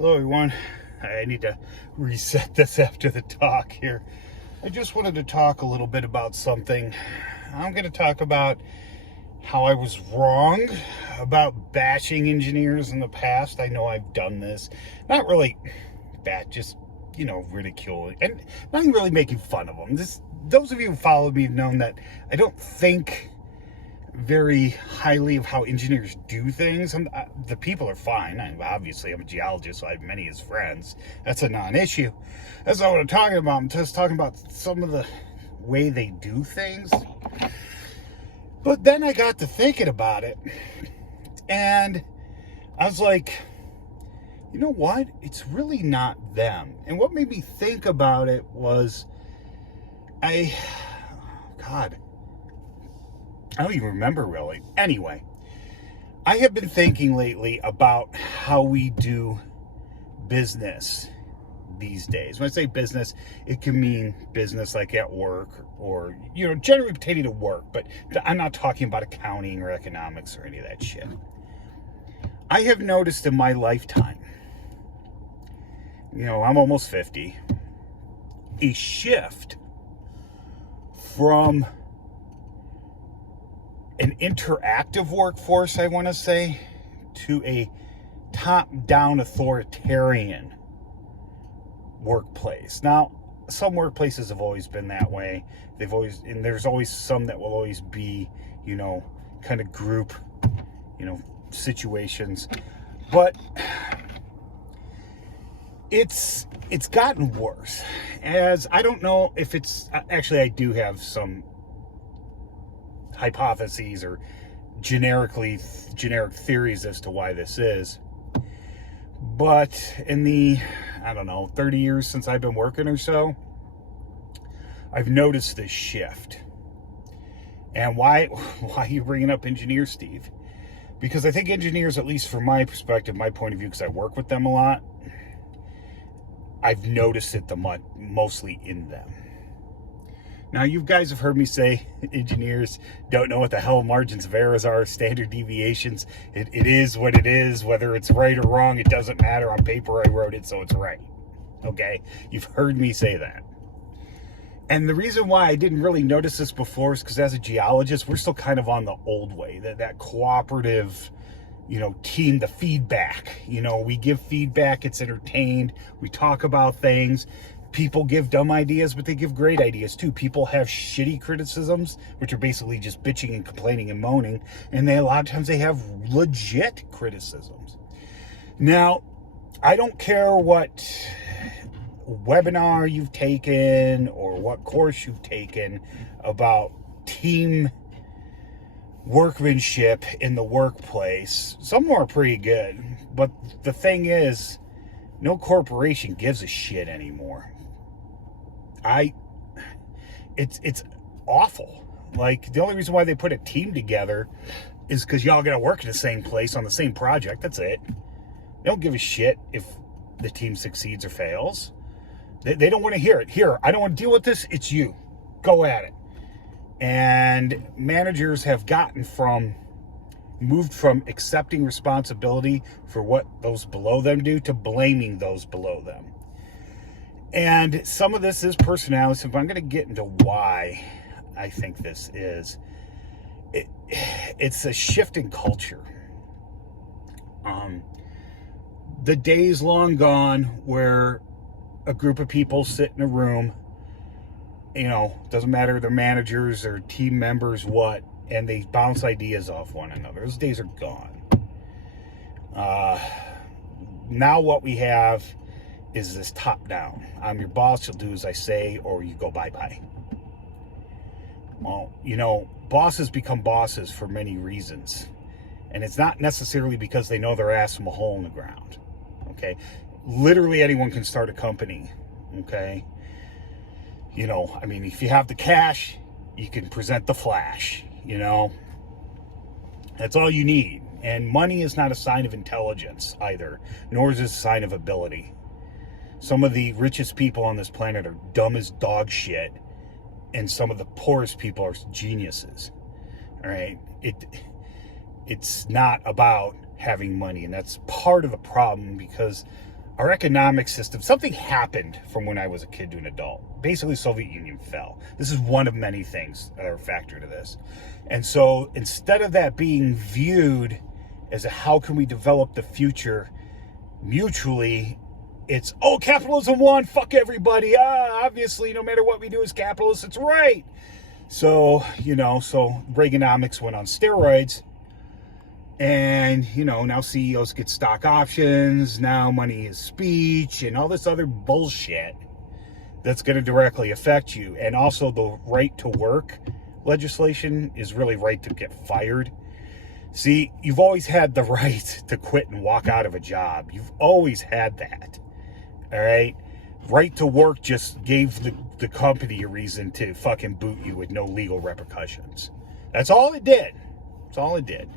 Hello, everyone. I need to reset this after the talk here. I just wanted to talk a little bit about something. I'm going to talk about how I was wrong about bashing engineers in the past. I know I've done this. Not really just, ridicule and not even really making fun of them. Those of you who followed me have known that I don't think very highly of how engineers do things. The people are fine. Obviously, I'm a geologist, so I have many as friends. That's a non-issue. That's not what I'm talking about. I'm just talking about some of the way they do things. But then I got to thinking about it, and I was like, you know what? It's really not them. And what made me think about it was, God, I don't even remember really. Anyway, I have been thinking lately about how we do business these days. When I say business, it can mean business like at work or, generally pertaining to work, but I'm not talking about accounting or economics or any of that shit. I have noticed in my lifetime, I'm almost 50, a shift from an interactive workforce, I want to say, to a top-down authoritarian workplace. Now, some workplaces have always been that way. And there's always some that will always be, kind of group, situations. But it's gotten worse. As I don't know if it's actually, I do have some hypotheses or generic theories as to why this is. But in the, 30 years since I've been working or so, I've noticed this shift. And why are you bringing up engineers, Steve? Because I think engineers, at least from my perspective, my point of view, because I work with them a lot, I've noticed it mostly in them. Now, you guys have heard me say engineers don't know what the hell margins of errors are, standard deviations. It is what it is. Whether it's right or wrong, it doesn't matter. On paper, I wrote it, so it's right. Okay? You've heard me say that. And the reason why I didn't really notice this before is because as a geologist, we're still kind of on the old way, that cooperative, team, the feedback. We give feedback, it's entertained, we talk about things. People give dumb ideas, but they give great ideas too. People have shitty criticisms, which are basically just bitching and complaining and moaning. And a lot of times they have legit criticisms. Now, I don't care what webinar you've taken or what course you've taken about team workmanship in the workplace. Some are pretty good, but the thing is, no corporation gives a shit anymore. It's awful. Like, the only reason why they put a team together is because y'all gotta work in the same place on the same project. That's it. They don't give a shit if the team succeeds or fails. They don't want to hear it. Here, I don't want to deal with this. It's you. Go at it. And managers have moved from accepting responsibility for what those below them do to blaming those below them. And some of this is personality, but I'm going to get into why I think this is. It's a shift in culture. The day's long gone where a group of people sit in a room, doesn't matter if they're managers or team members, and they bounce ideas off one another. Those days are gone. Now what we have is this top down. I'm your boss, you'll do as I say, or you go bye-bye. Well, bosses become bosses for many reasons. And it's not necessarily because they know their ass from a hole in the ground. Okay? Literally anyone can start a company. Okay? If you have the cash, you can present the flash. That's all you need. And money is not a sign of intelligence either, nor is it a sign of ability. Some of the richest people on this planet are dumb as dog shit, and some of the poorest people are geniuses. All right? It's not about having money, and that's part of the problem, because our economic system, something happened from when I was a kid to an adult. Basically, Soviet Union fell. This is one of many things that are a factor to this. And so instead of that being viewed as a how can we develop the future mutually, it's, oh, capitalism won, fuck everybody. Obviously, no matter what we do as capitalists, it's right. So, so Reaganomics went on steroids. And, now CEOs get stock options, now money is speech, and all this other bullshit that's going to directly affect you. And also the right to work legislation is really right to get fired. See, you've always had the right to quit and walk out of a job. You've always had that. All right? Right to work just gave the company a reason to fucking boot you with no legal repercussions. That's all it did. That's all it did.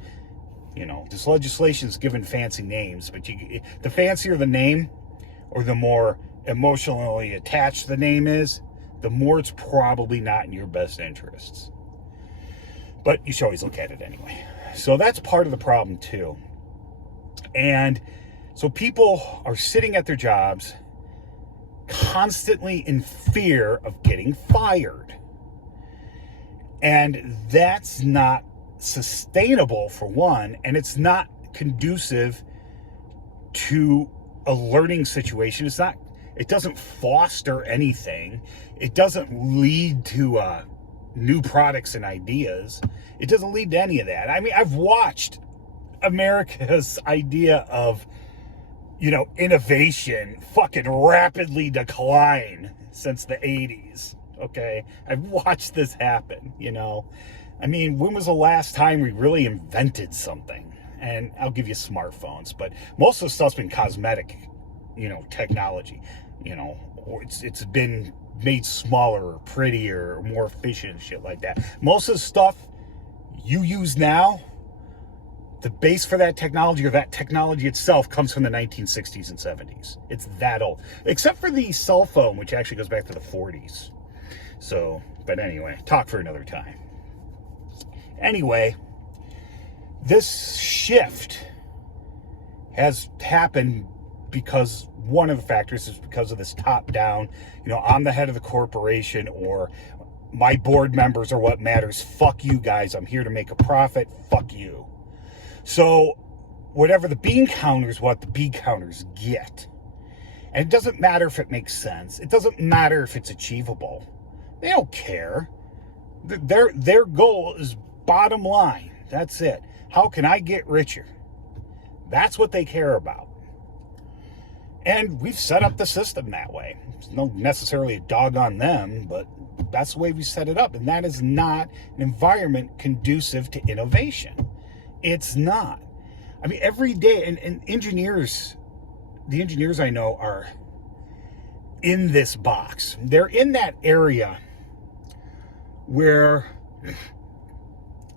This legislation's given fancy names, but the fancier the name or the more emotionally attached the name is, the more it's probably not in your best interests. But you should always look at it anyway. So that's part of the problem too. And so people are sitting at their jobs constantly in fear of getting fired. And that's not sustainable, for one, and it's not conducive to a learning situation. It doesn't foster anything. It doesn't lead to new products and ideas. It doesn't lead to any of that. I mean, I've watched America's idea of, innovation fucking rapidly decline since the 80s. Okay? I've watched this happen, I mean, when was the last time we really invented something? And I'll give you smartphones, but most of the stuff's been cosmetic, technology, or it's been made smaller or prettier or more efficient, shit like that. Most of the stuff you use now, the base for that technology or that technology itself comes from the 1960s and 70s. It's that old, except for the cell phone, which actually goes back to the 40s. So, but anyway, talk for another time. Anyway, this shift has happened because one of the factors is because of this top-down, I'm the head of the corporation, or my board members are what matters. Fuck you guys. I'm here to make a profit. Fuck you. So whatever the bean counters, what the bean counters get. And it doesn't matter if it makes sense. It doesn't matter if it's achievable. They don't care. Their goal is bottom line. That's it. How can I get richer? That's what they care about. And we've set up the system that way. It's not necessarily a dog on them, but that's the way we set it up. And that is not an environment conducive to innovation. It's not. I mean, every day, and engineers, the engineers I know are in this box. They're in that area where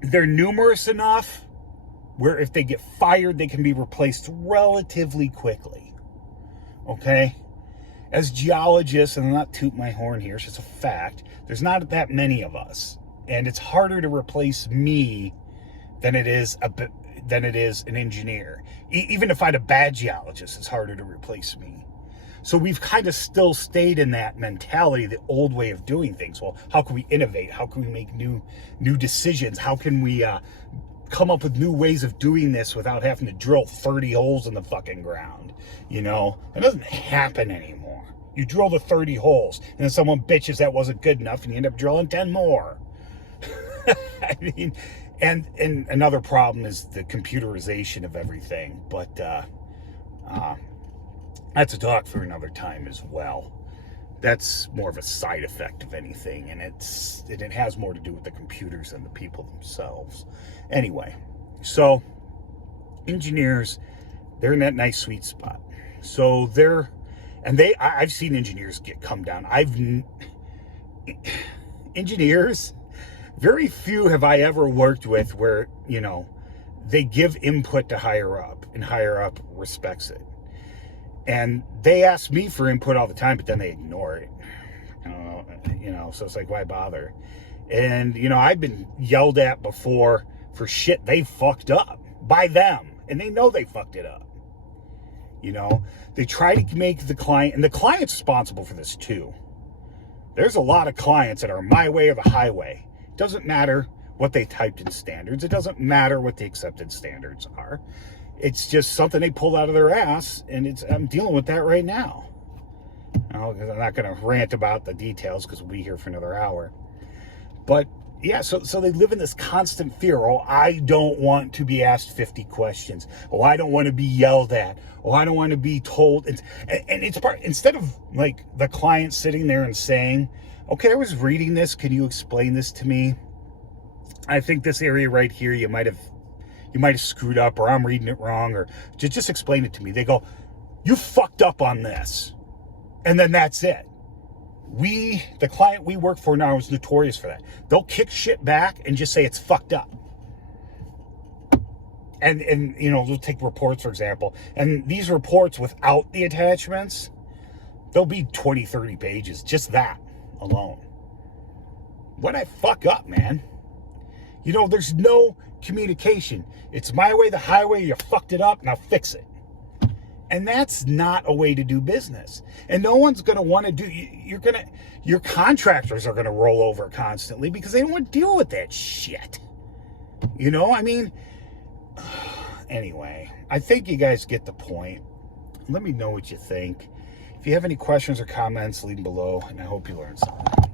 they're numerous enough where if they get fired, they can be replaced relatively quickly. Okay? As geologists, and I'm not toot my horn here, it's just a fact, there's not that many of us. And it's harder to replace me than it is an engineer. Even if I had a bad geologist, it's harder to replace me. So we've kind of still stayed in that mentality, the old way of doing things. Well, how can we innovate? How can we make new decisions? How can we come up with new ways of doing this without having to drill 30 holes in the fucking ground? That doesn't happen anymore. You drill the 30 holes, and then someone bitches that wasn't good enough, and you end up drilling 10 more. I mean, and another problem is the computerization of everything. But that's a talk for another time as well. That's more of a side effect of anything, and it has more to do with the computers than the people themselves. Anyway, so engineers, they're in that nice sweet spot. So I've seen engineers come down. Engineers, very few have I ever worked with where, they give input to higher up, and higher up respects it. And they ask me for input all the time, but then they ignore it. So it's like, why bother? And, I've been yelled at before for shit they fucked up by them. And they know they fucked it up. You know, they try to make the client, and the client's responsible for this too. There's a lot of clients that are my way or the highway. It doesn't matter what they typed in standards. It doesn't matter what the accepted standards are. It's just something they pulled out of their ass, and I'm dealing with that right now. I'm not going to rant about the details because we'll be here for another hour. But yeah, so they live in this constant fear. Oh, I don't want to be asked 50 questions. Oh, I don't want to be yelled at. Oh, I don't want to be told. And it's part, instead of like the client sitting there and saying, okay, I was reading this. Can you explain this to me? I think this area right here, you might have screwed up, or I'm reading it wrong, or just explain it to me. They go, you fucked up on this. And then that's it. The client we work for now is notorious for that. They'll kick shit back and just say it's fucked up. And you know, we'll take reports, for example. And these reports without the attachments, they'll be 20, 30 pages. Just that alone. What'd I fuck up, man? You know, there's no communication. It's my way, the highway. You fucked it up, now fix it. And that's not a way to do business. And no one's going to want to do, your contractors are going to roll over constantly because they don't want to deal with that shit. You know, I mean, anyway, I think you guys get the point. Let me know what you think. If you have any questions or comments, leave them below, and I hope you learned something.